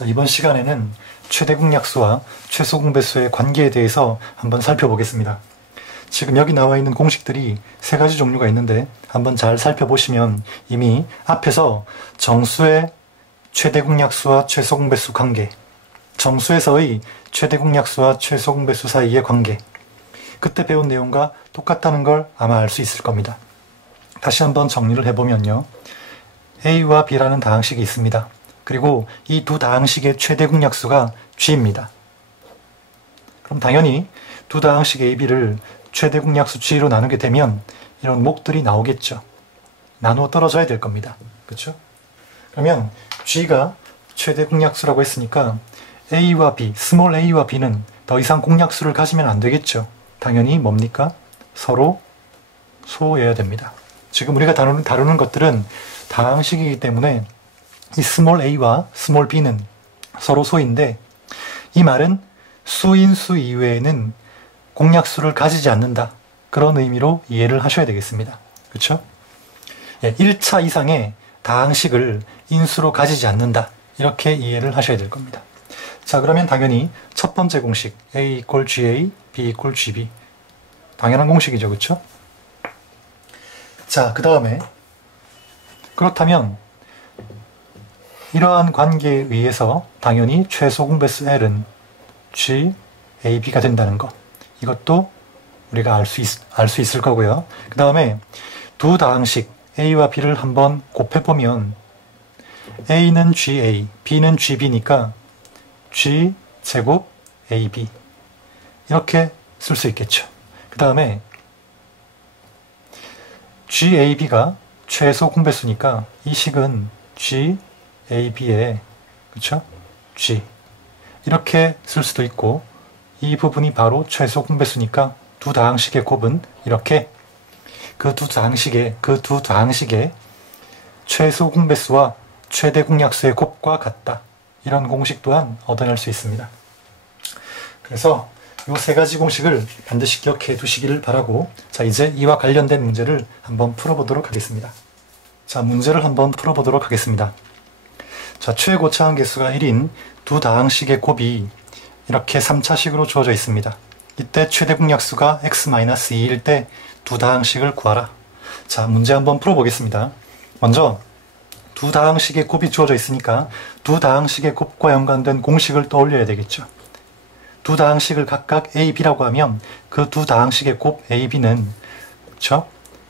자, 이번 시간에는 최대 공약수와 최소 공배수의 관계에 대해서 한번 살펴보겠습니다. 지금 여기 나와 있는 공식들이 세 가지 종류가 있는데 한번 잘 살펴보시면 이미 앞에서 정수의 최대 공약수와 최소 공배수 관계, 정수에서의 최대 공약수와 최소 공배수 사이의 관계, 그때 배운 내용과 똑같다는 걸 아마 알 수 있을 겁니다. 다시 한번 정리를 해보면요. A와 B라는 다항식이 있습니다. 그리고 이 두 다항식의 최대 공약수가 G입니다. 그럼 당연히 두 다항식 A, B를 최대 공약수 G로 나누게 되면 이런 목들이 나오겠죠. 나누어 떨어져야 될 겁니다. 그렇죠? 그러면 G가 최대 공약수라고 했으니까 A와 B, 스몰 a와 B는 더 이상 공약수를 가지면 안 되겠죠. 당연히 뭡니까? 서로 소해야 됩니다. 지금 우리가 다루는 것들은 다항식이기 때문에 이 스몰 a와 스몰 b는 서로 소인데, 이 말은 수인수 이외에는 공약수를 가지지 않는다, 그런 의미로 이해를 하셔야 되겠습니다. 그렇죠? 1차 이상의 다항식을 인수로 가지지 않는다, 이렇게 이해를 하셔야 될 겁니다. 자, 그러면 당연히 첫 번째 공식 A = GA, B = GB, 당연한 공식이죠. 그렇죠? 자, 그 다음에 그렇다면 이러한 관계에 의해서 당연히 최소 공배수 L은 G, A, B가 된다는 것, 이것도 우리가 알 수 있을 거고요. 그 다음에 두 다항식 A와 B를 한번 곱해보면 A는 GA, B는 GB니까 G 제곱 AB, 이렇게 쓸 수 있겠죠. 그 다음에 GAB가 최소 공배수니까 이 식은 GAB의, 그쵸? G, 이렇게 쓸 수도 있고, 이 부분이 바로 최소 공배수니까 두 다항식의 곱은 이렇게 그 두 다항식의 최소 공배수와 최대 공약수의 곱과 같다, 이런 공식 또한 얻어낼 수 있습니다. 그래서 이 세 가지 공식을 반드시 기억해 두시기를 바라고, 자, 이제 이와 관련된 문제를 한번 풀어보도록 하겠습니다. 자, 문제를 한번 풀어보도록 하겠습니다. 자, 최고차항 개수가 1인 두 다항식의 곱이 이렇게 3차식으로 주어져 있습니다. 이때 최대 공약수가 x-2일 때 두 다항식을 구하라. 자, 문제 한번 풀어보겠습니다. 먼저 두 다항식의 곱이 주어져 있으니까 두 다항식의 곱과 연관된 공식을 떠올려야 되겠죠. 두 다항식을 각각 A, B라고 하면 그 두 다항식의 곱 A, B는, 그쵸?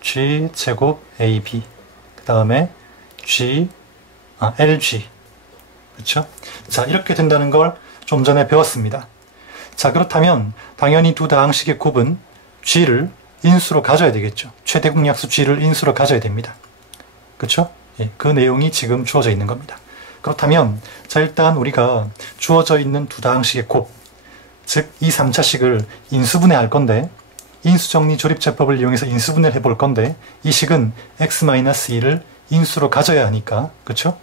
G 제곱 AB, 그 다음에 LG, 그쵸? 자, 이렇게 된다는 걸 좀 전에 배웠습니다. 자, 그렇다면 당연히 두 다항식의 곱은 G를 인수로 가져야 되겠죠. 최대 공약수 G를 인수로 가져야 됩니다. 그쵸? 그 내용이 지금 주어져 있는 겁니다. 그렇다면 자, 일단 우리가 주어져 있는 두 다항식의 곱, 즉 이 3차식을 인수분해할 건데, 인수정리 조립제법을 이용해서 인수분해를 해볼 건데, 이 식은 x-2를 인수로 가져야 하니까, 그쵸?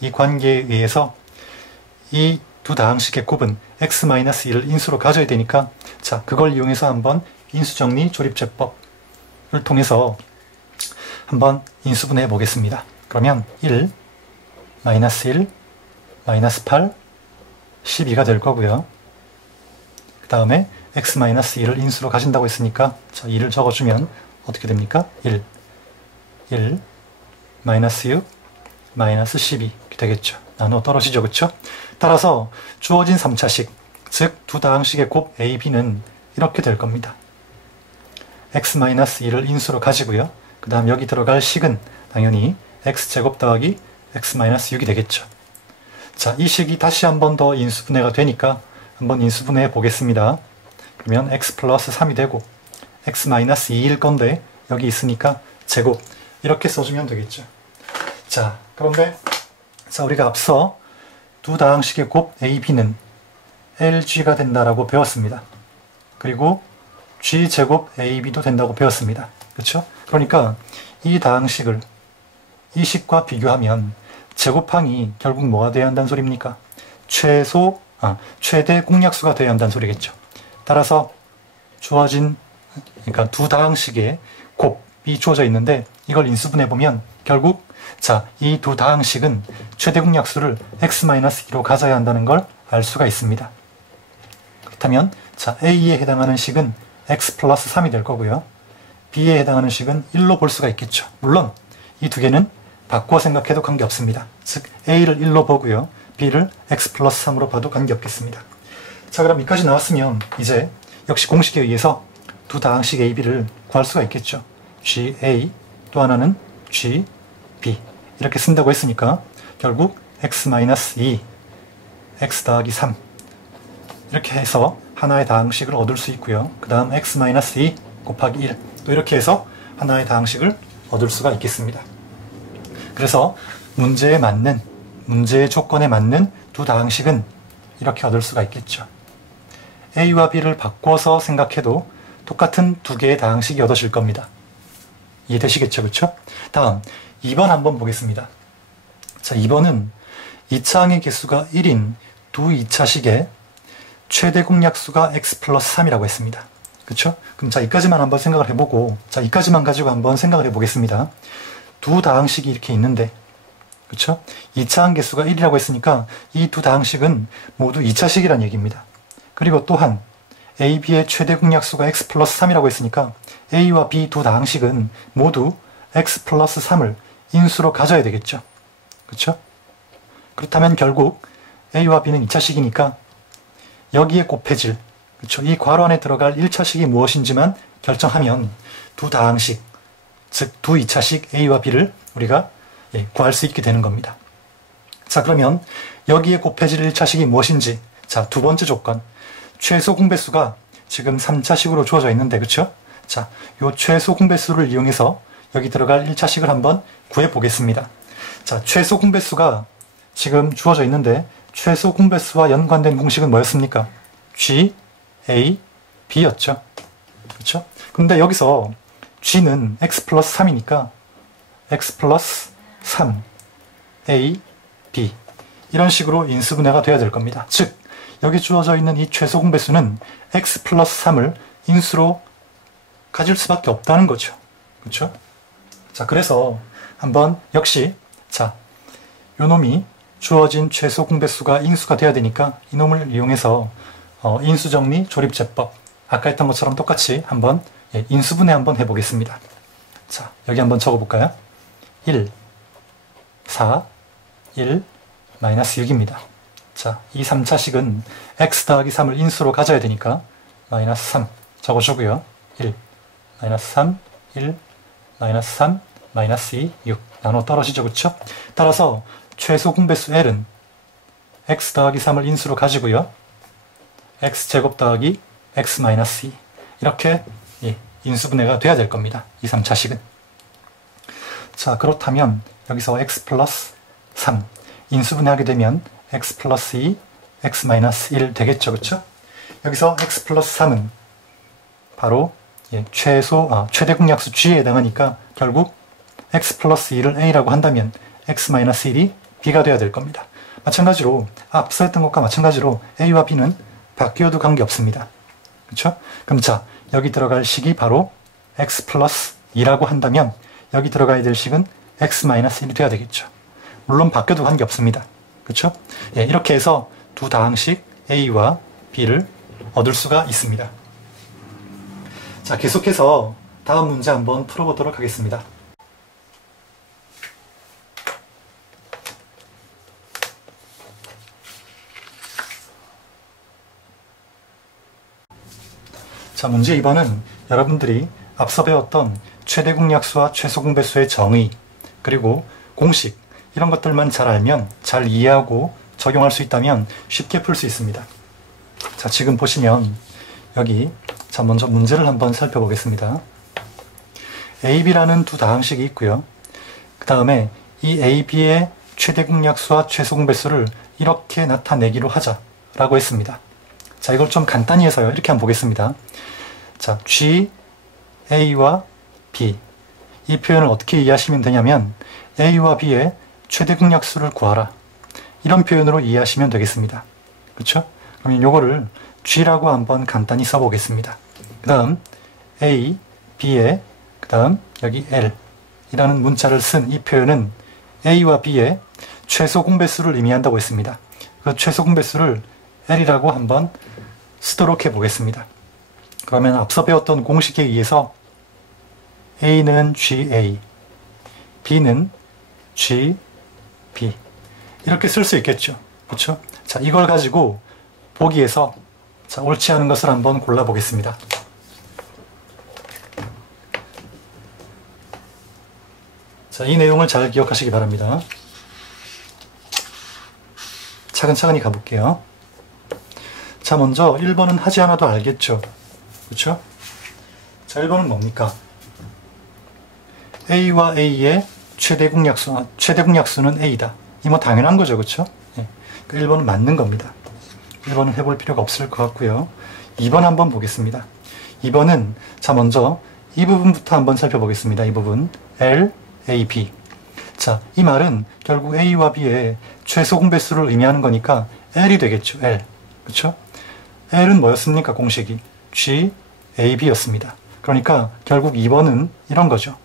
이 관계에 의해서 이 두 다항식의 곱은 x-2를 인수로 가져야 되니까, 자, 그걸 이용해서 한번 인수정리 조립제법을 통해서 한번 인수분해해 보겠습니다. 그러면 1, -1, -8, 12가 될 거고요. 그 다음에 x-2를 인수로 가진다고 했으니까, 자, 2를 적어주면 어떻게 됩니까? 1, -6, -12 이렇게 되겠죠. 나누어 떨어지죠. 그쵸? 따라서 주어진 3차식, 즉 두 다항식의 곱 A, B는 이렇게 될 겁니다. x-2를 인수로 가지고요. 그 다음 여기 들어갈 식은 당연히 x제곱 더하기 x-6이 되겠죠. 자, 이 식이 다시 한 번 더 인수분해가 되니까 한번 인수분해해 보겠습니다. 그러면 x 플러스 3이 되고 x-2일 건데 여기 있으니까 제곱, 이렇게 써주면 되겠죠. 자, 그런데 자, 우리가 앞서 두 다항식의 곱 A, B는 LG가 된다라고 배웠습니다. 그리고 G제곱 AB도 된다고 배웠습니다. 그렇죠? 그러니까 이 다항식을 이 식과 비교하면 제곱항이 결국 뭐가 돼야 한다는 소리입니까? 최대 공약수가 돼야 한다는 소리겠죠. 따라서 주어진, 그러니까 두 다항식의 곱이 주어져 있는데 이걸 인수분해 보면 결국 자, 이 두 다항식은 최대 공약수를 x-2로 가져야 한다는 걸 알 수가 있습니다. 그렇다면 자, A에 해당하는 식은 x 플러스 3이 될 거고요. B에 해당하는 식은 1로 볼 수가 있겠죠. 물론 이 두 개는 바꿔 생각해도 관계없습니다. 즉 A를 1로 보고요. B를 x 플러스 3으로 봐도 관계없겠습니다. 자, 그럼 여기까지 나왔으면 이제 역시 공식에 의해서 두 다항식 A, B를 구할 수가 있겠죠. GA 또 하나는 GB 이렇게 쓴다고 했으니까 결국 x-2 x 더하기 3 이렇게 해서 하나의 다항식을 얻을 수 있고요. 그 다음 x-2 곱하기 1 또 이렇게 해서 하나의 다항식을 얻을 수가 있겠습니다. 그래서 문제에 맞는, 문제의 조건에 맞는 두 다항식은 이렇게 얻을 수가 있겠죠. A와 B를 바꿔서 생각해도 똑같은 두 개의 다항식이 얻어질 겁니다. 이해되시겠죠? 그렇죠? 다음 2번 한번 보겠습니다. 자, 2번은 2차항의 개수가 1인 두 2차식의 최대 공약수가 x 플러스 3이라고 했습니다. 그렇죠? 그럼 자, 이까지만 한번 생각을 해보고, 자, 이까지만 가지고 한번 생각을 해보겠습니다. 두 다항식이 이렇게 있는데, 그렇죠? 2차항 개수가 1이라고 했으니까 이 두 다항식은 모두 2차식이란 얘기입니다. 그리고 또한 A, B의 최대 공약수가 x 플러스 3이라고 했으니까 A와 B 두 다항식은 모두 x 플러스 3을 인수로 가져야 되겠죠. 그렇죠? 그렇다면 결국 A와 B는 2차식이니까 여기에 곱해질, 그렇죠? 이 괄호 안에 들어갈 1차식이 무엇인지만 결정하면 두 다항식, 즉 두 2차식 A와 B를 우리가 구할 수 있게 되는 겁니다. 자, 그러면 여기에 곱해질 1차식이 무엇인지, 자, 두 번째 조건, 최소 공배수가 지금 3차식으로 주어져 있는데, 그렇죠? 자, 요 최소 공배수를 이용해서 여기 들어갈 1차식을 한번 구해 보겠습니다. 자, 최소 공배수가 지금 주어져 있는데 최소 공배수와 연관된 공식은 뭐였습니까? G, A, B였죠. 그렇죠? 근데 여기서 G는 x 플러스 3이니까 x 플러스 3, A, B 이런 식으로 인수분해가 돼야 될 겁니다. 즉 여기 주어져 있는 이 최소 공배수는 x 플러스 3을 인수로 가질 수밖에 없다는 거죠. 그렇죠? 자, 그래서 한번 역시 자, 요 놈이 주어진 최소 공배수가 인수가 돼야 되니까 이 놈을 이용해서 인수정리 조립제법 아까 했던 것처럼 똑같이 한번 인수분해 한번 해보겠습니다. 자, 여기 한번 적어볼까요? 1, 4, 1, 마이너스 6입니다. 자, 이 3차식은 x 더하기 3을 인수로 가져야 되니까 마이너스 3 적어주고요. 1, 마이너스 3, 1, 마이너스 3, 마이너스 2, 6 나눠 떨어지죠. 그렇죠? 따라서 최소 공배수 L은 x 더하기 3을 인수로 가지고요. x제곱 더하기 x 마이너스 2 이렇게 인수분해가 돼야 될 겁니다. 이 3차식은. 자, 그렇다면 여기서 x 플러스 3 인수분해하게 되면 x 플러스 2, x 마이너스 1 되겠죠. 그렇죠? 여기서 x 플러스 3은 바로 최대 공약수 G에 해당하니까 결국 x 플러스 2를 A라고 한다면 x 마이너스 1이 B가 되어야 될 겁니다. 마찬가지로 앞서 했던 것과 마찬가지로 A와 B는 바뀌어도 관계없습니다. 그렇죠? 그럼 자, 여기 들어갈 식이 바로 x 플러스 2라고 한다면 여기 들어가야 될 식은 x 마이너스 1이 돼야 되겠죠. 물론 바뀌어도 관계없습니다. 그렇죠? 이렇게 해서 두 다항식 A와 B를 얻을 수가 있습니다. 자, 계속해서 다음 문제 한번 풀어보도록 하겠습니다. 자, 문제 2번은 여러분들이 앞서 배웠던 최대 공약수와 최소 공배수의 정의, 그리고 공식, 이런 것들만 잘 알면, 잘 이해하고 적용할 수 있다면 쉽게 풀 수 있습니다. 자, 지금 보시면 여기 자, 먼저 문제를 한번 살펴보겠습니다. A, B라는 두 다항식이 있고요. 그 다음에 이 A, B의 최대 공약수와 최소 공배수를 이렇게 나타내기로 하자라고 했습니다. 자, 이걸 좀 간단히 해서요. 이렇게 한번 보겠습니다. 자, G, A와 B. 이 표현을 어떻게 이해하시면 되냐면 A와 B의 최대 공약수를 구하라. 이런 표현으로 이해하시면 되겠습니다. 그렇죠? 그럼 요거를 G라고 한번 간단히 써보겠습니다. 그 다음 A, B의 그 다음 여기 L 이라는 문자를 쓴 이 표현은 A와 B의 최소 공배수를 의미한다고 했습니다. 그 최소 공배수를 L이라고 한번 쓰도록 해보겠습니다. 그러면 앞서 배웠던 공식에 의해서 A는 GA, B는 GB 이렇게 쓸 수 있겠죠. 그렇죠? 자, 이걸 가지고 보기에서 자, 옳지 않은 것을 한번 골라보겠습니다. 자, 이 내용을 잘 기억하시기 바랍니다. 차근차근히 가볼게요. 자, 먼저 1번은 하지 않아도 알겠죠. 그렇죠? 자, 1번은 뭡니까? A와 A의 최대 공약수는 A다. 이 뭐 당연한 거죠. 그렇죠? 예. 1번은 맞는 겁니다. 1번은 해볼 필요가 없을 것 같고요. 2번 한번 보겠습니다. 2번은 자, 먼저 이 부분부터 한번 살펴보겠습니다. 이 부분 L, A, B. 자, 이 말은 결국 A와 B의 최소 공배수를 의미하는 거니까 L이 되겠죠. L. 그렇죠? L은 뭐였습니까? 공식이 G, A, B였습니다. 그러니까 결국 2번은 이런 거죠.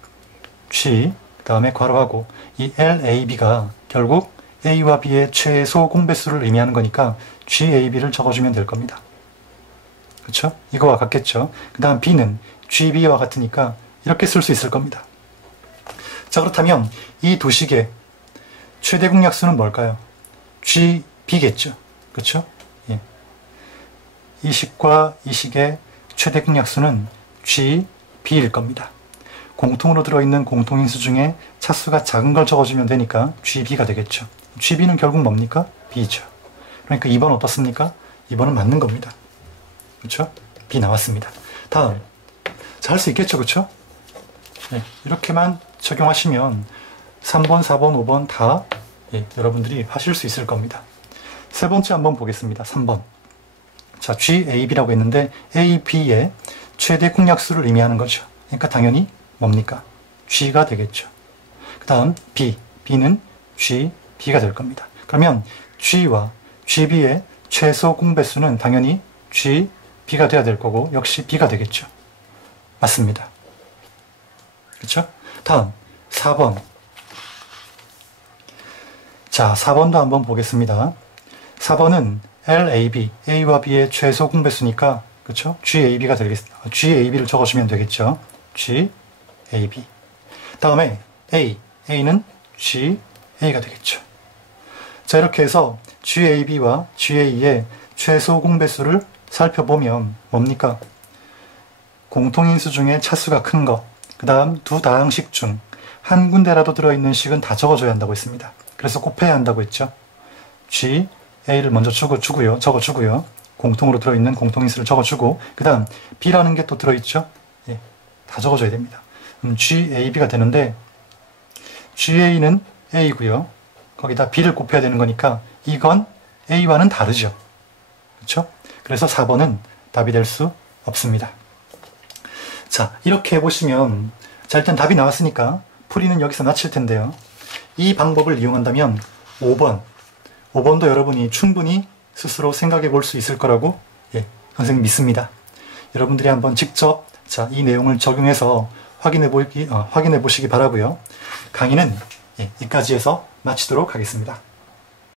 G, 그 다음에 괄호하고 이 L, A, B가 결국 A와 B의 최소 공배수를 의미하는 거니까 G, A, B를 적어주면 될 겁니다. 그렇죠? 이거와 같겠죠? 그 다음 B는 G, B와 같으니까 이렇게 쓸 수 있을 겁니다. 자, 그렇다면 이 두 식의 최대 공약수는 뭘까요? G, B겠죠? 그렇죠? 예. 이 식과 이 식의 최대 공약수는 G, B일 겁니다. 공통으로 들어있는 공통인수 중에 차수가 작은 걸 적어주면 되니까 GB가 되겠죠. GB는 결국 뭡니까? B죠. 그러니까 2번 어떻습니까? 2번은 맞는 겁니다. 그렇죠? B 나왔습니다. 다음. 자, 할 수 있겠죠? 그렇죠? 네, 이렇게만 적용하시면 3번, 4번, 5번 다 여러분들이 하실 수 있을 겁니다. 세 번째 한번 보겠습니다. 3번. 자, GAB라고 했는데 A, B의 최대 공약수를 의미하는 거죠. 그러니까 당연히 뭡니까? G가 되겠죠. 그 다음 B, B는 GB가 될 겁니다. 그러면 G와 GB의 최소 공배수는 당연히 GB가 돼야 될 거고 역시 B가 되겠죠. 맞습니다. 그렇죠? 다음 4번. 자, 4번도 한번 보겠습니다. 4번은 LAB, A와 B의 최소 공배수니까 그렇죠? GAB가 되겠습니다. GAB를 적어주면 되겠죠. GAB. 다음에 A는 GA가 되겠죠. 자, 이렇게 해서 GAB와 GA의 최소 공배수를 살펴보면 뭡니까? 공통인수 중에 차수가 큰 거, 그 다음 두 다항식 중 한 군데라도 들어있는 식은 다 적어줘야 한다고 했습니다. 그래서 곱해야 한다고 했죠. GA를 먼저 적어주고요. 공통으로 들어있는 공통인수를 적어주고 그 다음 B라는 게 또 들어있죠. 예, 다 적어줘야 됩니다. GAB가 되는데 GA는 A고요. 거기다 B를 곱해야 되는 거니까 이건 A와는 다르죠. 그렇죠? 그래서 4번은 답이 될 수 없습니다. 자, 이렇게 해보시면 자, 일단 답이 나왔으니까 풀이는 여기서 마칠 텐데요. 이 방법을 이용한다면 5번도 여러분이 충분히 스스로 생각해 볼 수 있을 거라고 선생님 믿습니다. 여러분들이 한번 직접 자, 이 내용을 적용해서 확인해 보시기 바라고요. 강의는 여기까지 해서 마치도록 하겠습니다.